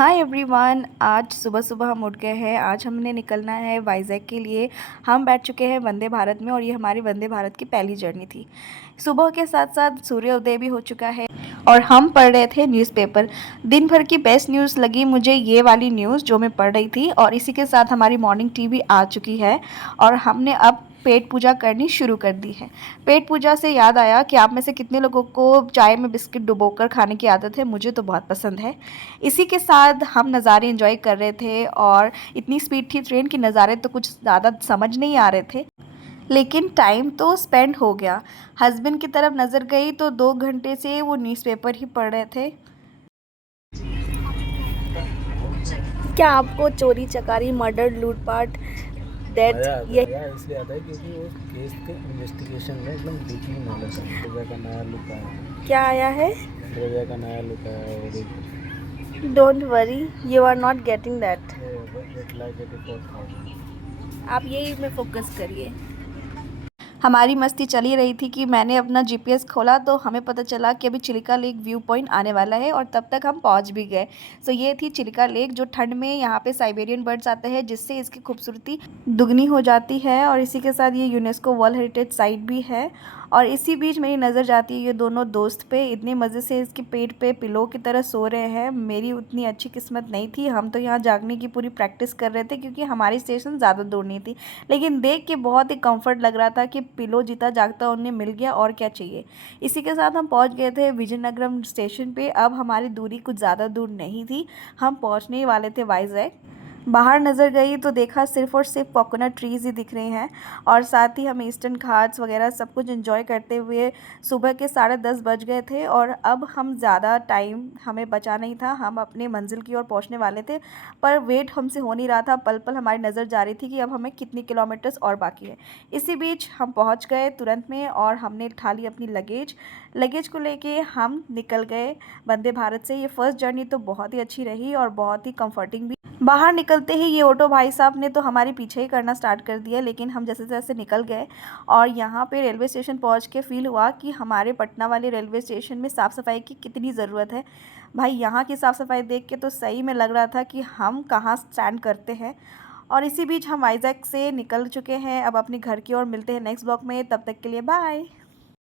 Hi everyone, आज सुबह सुबह हम उठ गए हैं। आज हमने निकलना है वाइजैक के लिए। हम बैठ चुके हैं वंदे भारत में और ये हमारी वंदे भारत की पहली जर्नी थी। सुबह के साथ साथ सूर्योदय भी हो चुका है और हम पढ़ रहे थे न्यूज़पेपर। दिन भर की बेस्ट न्यूज़ लगी मुझे ये वाली न्यूज़ जो मैं पढ़ रही थी, और इसी के साथ हमारी मॉर्निंग टी भी आ चुकी है और हमने अब पेट पूजा करनी शुरू कर दी है। पेट पूजा से याद आया कि आप में से कितने लोगों को चाय में बिस्किट डुबोकर खाने की आदत है। मुझे तो बहुत पसंद है। इसी के साथ हम नज़ारे एंजॉय कर रहे थे और इतनी स्पीड थी ट्रेन की, नज़ारे तो कुछ ज़्यादा समझ नहीं आ रहे थे, लेकिन टाइम तो स्पेंड हो गया। हस्बैंड की तरफ नज़र गई तो 2 घंटे से वो न्यूज़पेपर ही पढ़ रहे थे। क्या आपको चोरी चकारी, मर्डर, लूटपाट, डेथ ये इसलिए आता है क्योंकि वो केस के इन्वेस्टिगेशन में एकदम डीपली नॉलेज है। ड्रेविया का नया लुक आया है। क्या आया है? ड्रेविया का नया लुक आया है और don't worry, you are not getting that. It like 84,000। आप यही में फोकस करिए। हमारी मस्ती चली रही थी कि मैंने अपना जीपीएस खोला तो हमें पता चला कि अभी चिलिका लेक व्यू पॉइंट आने वाला है और तब तक हम पहुंच भी गए। सो ये थी चिलिका लेक, जो ठंड में यहाँ पे साइबेरियन बर्ड्स आते हैं जिससे इसकी खूबसूरती दुगनी हो जाती है। और इसी के साथ ये यूनेस्को वर्ल्ड हेरिटेज साइट भी है। और इसी बीच मेरी नज़र जाती है ये दोनों दोस्त पे। इतने मज़े से इसके पेट पे पिलो की तरह सो रहे हैं। मेरी उतनी अच्छी किस्मत नहीं थी। हम तो यहाँ जागने की पूरी प्रैक्टिस कर रहे थे क्योंकि हमारी स्टेशन ज़्यादा दूर नहीं थी, लेकिन देख के बहुत ही कंफर्ट लग रहा था कि पिलो जीता जागता उन्हें मिल गया, और क्या चाहिए। इसी के साथ हम पहुंच गए थे विजयनगरम स्टेशन पे। अब हमारी दूरी कुछ ज़्यादा दूर नहीं थी, हम पहुंचने ही वाले थे वाइजैक। बाहर नज़र गई तो देखा सिर्फ और सिर्फ कोकोनट ट्रीज़ ही दिख रहे हैं, और साथ ही हम ईस्टर्न घाट्स वगैरह सब कुछ एंजॉय करते हुए सुबह के 10:30 बज गए थे। और अब हम ज़्यादा टाइम हमें बचा नहीं था, हम अपने मंजिल की ओर पहुंचने वाले थे। पर वेट हमसे हो नहीं रहा था, पल पल हमारी नज़र जा रही थी कि अब हमें कितनी किलोमीटर्स और बाकी है। इसी बीच हम पहुंच गए तुरंत में और हमने उठा ली अपनी लगेज को लेके हम निकल गए वंदे भारत से। ये फर्स्ट जर्नी तो बहुत ही अच्छी रही और बहुत ही कंफर्टिंग भी। बाहर निकलते ही ये ऑटो भाई साहब ने तो हमारे पीछे ही करना स्टार्ट कर दिया, लेकिन हम जैसे जैसे निकल गए और यहाँ पे रेलवे स्टेशन पहुँच के फ़ील हुआ कि हमारे पटना वाले रेलवे स्टेशन में साफ़ सफाई की कितनी ज़रूरत है। भाई यहाँ की साफ़ सफाई देख के तो सही में लग रहा था कि हम कहाँ स्टैंड करते हैं। और इसी बीच हम वाइजैक से निकल चुके हैं अब अपने घर की ओर। मिलते हैं नेक्स्ट ब्लॉग में, तब तक के लिए बाय।